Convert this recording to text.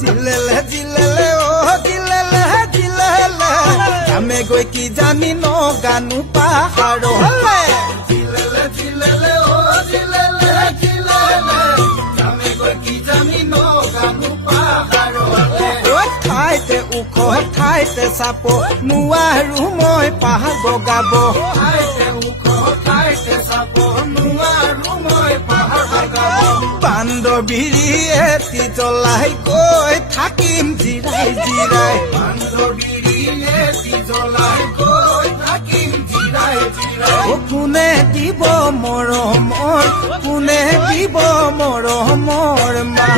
জিলেলে জিলেলে ও জিলেলে জিলেলে আমি গৈ কি জানি নগানো পাহাৰলে জিলেলে জিলেলে ও জিলেলে জিলেলে আমি গৈ কি জানি নগানো পাহাৰলে ঠাইতে ওখ ঠাইতে চাপ নোৱাৰো মই পাহাৰ বগাব ঠাইতে ওখ ঠাইতে চাপ নোৱাৰো মই পাহাৰ বগাব বান্দৰবিৰি এটি জ্বলাই গৈ থাকিম জিৰাই জিৰাই বান্দৰবিৰি এটি জ্বলাই গৈ থাকিম জিৰাই জিৰাই কোনে দিব মৰমৰ কোনে দিব মৰমৰ মা